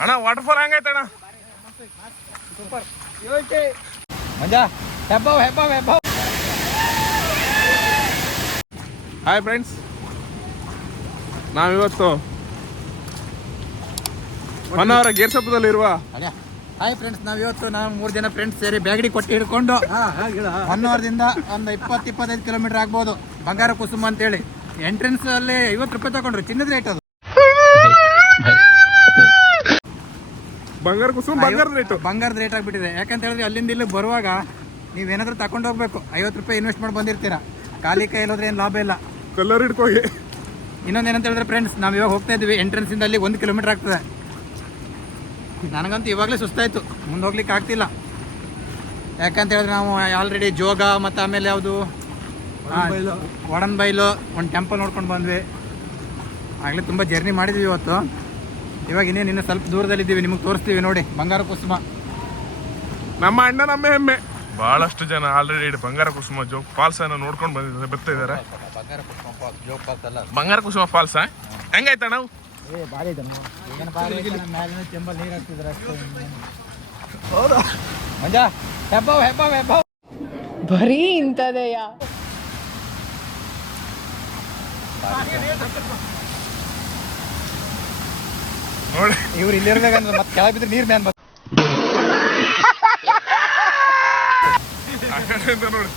ಅಣ್ಣ water fall ಹೆಂಗೈತೆ ಅಣ್ಣ? ಸೂಪರ್ ಮಜಾ. ಹೆಬ್ಬಾವ್ ಹೆಬ್ಬಾವ್ ಹೆಬ್ಬಾವ್. ಹಾಯ್ ಫ್ರೆಂಡ್ಸ್, ನಾವಿವತ್ತು ಹೊನ್ನಾವರ ಗೇರ್ಸಪ್ಪದಲ್ಲಿರುವ ಹಾಯ್ ಫ್ರೆಂಡ್ಸ್, ನಾವಿವತ್ತು ನಾವು 3 ಜನ ಫ್ರೆಂಡ್ಸ್ ಸೇರಿ ಬ್ಯಾಗಡಿ ಕೊಟ್ಟು ಹಿಡ್ಕೊಂಡು ಹೊನ್ನಾವರದಿಂದ ಒಂದು 20-25 ಕಿಲೋಮೀಟರ್ ಆಗ್ಬೋದು ಬಂಗಾರ ಕುಸುಮ ಅಂತೇಳಿ. ಎಂಟ್ರೆನ್ಸ್ ಅಲ್ಲಿ 50 ರೂಪಾಯಿ ತಗೊಂಡ್ರು. ಚಿನ್ನದ ರೇಟ್ ಅದು. ಬಂಗಾರದ ರೇಟ್ ಆಗ್ಬಿಟ್ಟಿದೆ. ಯಾಕಂತ ಹೇಳಿದ್ರೆ ಅಲ್ಲಿಂದ ಇಲ್ಲಿ ಬರುವಾಗ ನೀವೇನಾದ್ರೂ ತಗೊಂಡು ಹೋಗ್ಬೇಕು. 50 ರೂಪಾಯಿ ಇನ್ವೆಸ್ಟ್ ಮಾಡಿ ಬಂದಿರ್ತೀರಾ. ಖಾಲಿ ಕೈಯಲ್ಲಿ ಹೋದ್ರೆ ಏನು ಲಾಭ ಇಲ್ಲ. ಕಲ್ಲರ್ ಹಿಡ್ಕೋಗಿ. ಇನ್ನೊಂದೇನಂತ ಹೇಳಿದ್ರೆ ಫ್ರೆಂಡ್ಸ್, ನಾವು ಇವಾಗ ಹೋಗ್ತಾ ಇದ್ವಿ. ಎಂಟ್ರೆನ್ಸಿಂದ ಅಲ್ಲಿ 1 ಕಿಲೋಮೀಟರ್ ಆಗ್ತದೆ. ನನಗಂತೂ ಇವಾಗಲೇ ಸುಸ್ತಾಯಿತು, ಮುಂದೆ ಹೋಗ್ಲಿಕ್ಕೆ ಆಗ್ತಿಲ್ಲ. ಯಾಕಂತ ಹೇಳಿದ್ರೆ ನಾವು ಆಲ್ರೆಡಿ ಜೋಗ ಮತ್ತು ಆಮೇಲೆ ಯಾವುದು ಒಡನ್ಬೈಲು ಒಂದು ಟೆಂಪಲ್ ನೋಡ್ಕೊಂಡು ಬಂದ್ವಿ. ಆಗಲೇ ತುಂಬ ಜರ್ನಿ ಮಾಡಿದ್ವಿ ಇವತ್ತು. ಇವಾಗ ಇನ್ನೇನು ಸ್ವಲ್ಪ ದೂರದಲ್ಲಿದ್ದೀವಿ. ನಿಮಗೆ ತೋರಿಸ್ತೀವಿ ನೋಡಿ ಬಂಗಾರ ಕುಸುಮ. ನಮ್ಮ ಅಣ್ಣ ನಮ್ಮ ಹೆಮ್ಮೆ. ಬಹಳಷ್ಟು ಜನ ಆಲ್ರೆಡಿ ಬಂಗಾರ ಕುಸುಮ ಜೋಗ್ ಫಾಲ್ಸ್ ಅನ್ನ ನೋಡ್ಕೊಂಡು ಬರ್ತಾ ಇದ್ದಾರೆ. ಬಂಗಾರ ಕುಸುಮ ಫಾಲ್ಸ್ ಹೆಂಗಾಯ್ತ ನಾವು? ಮಜಾ. ಹೆಬ್ಬಾವ್ ಹೆಬ್ಬಾವ್ ಹೆಬ್ಬಾವ್. ಬರೀ ಇಂಥದೆಯ. ನೋಡಿ ಇವ್ರು ಇಲ್ಲಿರ್ಬೇಕಂದ್ರೆ ಮತ್ತೆ ಕೆಳಗೆ ಬಿದ್ರೆ ನೀರ್ ಮ್ಯಾನ್ ನೋಡಿ.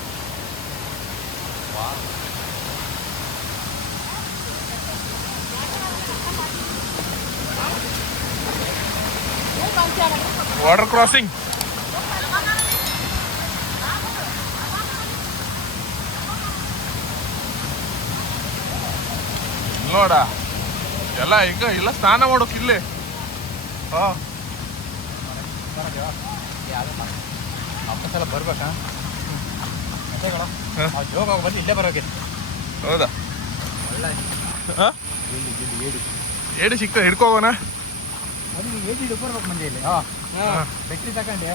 Water crossing. ನೋಡ ಎಲ್ಲ ಈಗ ಇಲ್ಲ ಸ್ನಾನ ಮಾಡೋಕೆ ಇಲ್ಲೇ. ಸಲ ಬರ್ಬೇಕಾ? ಜೋಗ ಬಂದು ಇಲ್ಲೇ ಬರೋಕೆ. ಹೌದಾ? ಏಡಿ ಸಿಗ್ತದೆ, ಹಿಡ್ಕೋಗೋಣ. ಅದು ಏಡಿ ಬರ್ಬೇಕು ಮಂದಿ ಇಲ್ಲಿ. ಬೆಟ್ಟಿ ತಗೊಂಡೆ.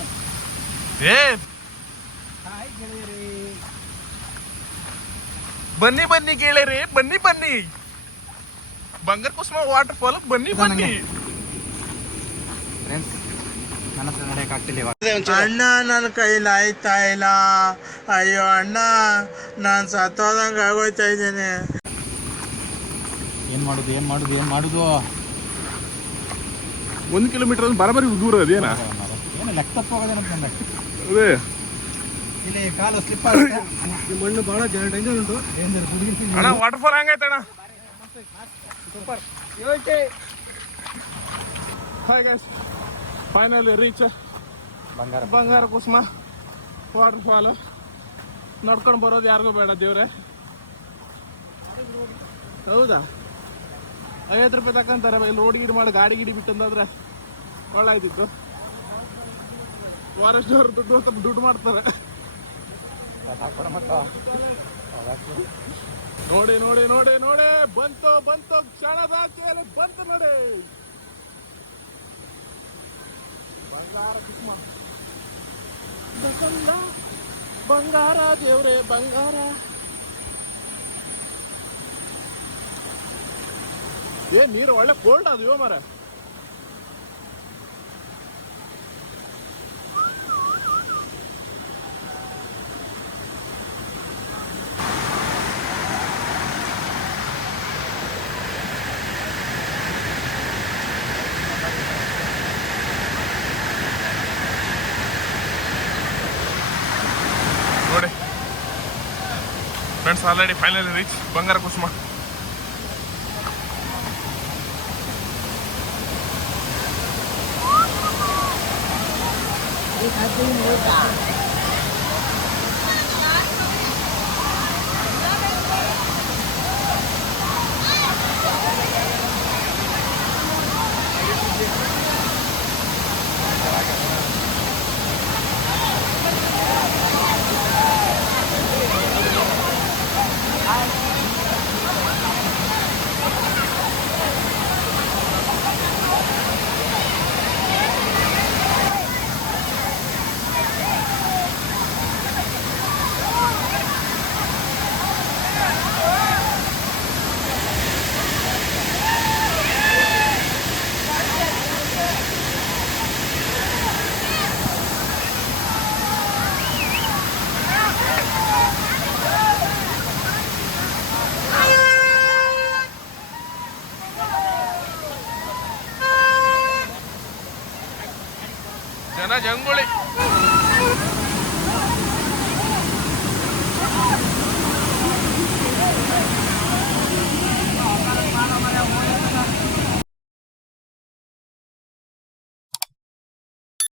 ಬನ್ನಿ ಬನ್ನಿ ಕೇಳಿರಿ, ಬನ್ನಿ ಬನ್ನಿ ಬಂಗಾರ ಕುಸುಮ ವಾಟರ್ ಫಾಲ್ ಬನ್ನಿ ಬನ್ನಿ. ನನ್ನ ಹತ್ರ ನಡೆಯಕ್ಕೆ ಆಗ್ತಿಲ್ಲ. ಅಣ್ಣ, ನನ್ನ ಕೈಲಿ ಆಯ್ತಾ ಇಲ್ಲ. ಅಯ್ಯೋ ಅಣ್ಣ, ನಾನು ಸತ್ತೋದಂಗೆ ಆಗೋಯ್ತಾ ಇದ್ದೇನೆ. ಏನ್ ಮಾಡುದು? 1 ಕಿಲೋಮೀಟರ್ ಬರಬರಿ ದೂರ ಅದೇನಾ? ಏನು ಲೆಕ್ಕ ತಪ್ಪೋಗೋದೇನಂತ ನಂಗೆ. ಅದೇ ಇಲ್ಲಿ ಕಾಲು ಸ್ಲಿಪ್ ಆಗುತ್ತೆ. ಮಣ್ಣು ಭಾಳ ಡೇಂಜರ್ ಉಂಟು. ಅಣ್ಣ ವಾಟರ್ ಫಾಲ್ ಹೆಂಗೈತೆ ಅಣ್ಣ? Super. Hi guys, finally reach ಬಂಗಾರ ಕುಸುಮ ವಾಟರ್ ಫಾಲ್. ನೋಡ್ಕೊಂಡು ಬರೋದು ಯಾರಿಗೂ ಬೇಡ ದೇವ್ರೆ. ಹೌದಾ? 50 ರೂಪಾಯಿ ತಗೊಂತಾರೆ. ಲೋಡ್ ಗಿಡ್ ಮಾಡಿ ಗಾಡಿ ಗಿಡಿ ಬಿಟ್ಟಂದಾದ್ರೆ ಒಳ್ಳೆ ಆಯ್ತಿತ್ತು. ಫಾರೆಸ್ಟ್ ಅವ್ರು ದುಡ್ಡು ಮಾಡ್ತಾರೆ. ನೋಡಿ ನೋಡಿ ನೋಡಿ ನೋಡಿ, ಬಂತು ಕ್ಷಣದ ಆಚೆಯಲ್ಲಿ ಬಂತು ನೋಡಿ ಬಂಗಾರ ಕುಸುಮ. ಬಂಗಾರ ದೇವ್ರೆ ಬಂಗಾರ. ನೀರು ಒಳ್ಳೆ ಕೋಲ್ಡ್ ಅದು ಮರ. ನೋಡಿ ಫ್ರೆಂಡ್ಸ್, ಆಲ್ರೆಡಿ ಫೈನಲಿ ರೀಚ್ ಬಂಗಾರ ಕುಸುಮ. ಜನ ಜಂಗುಳಿ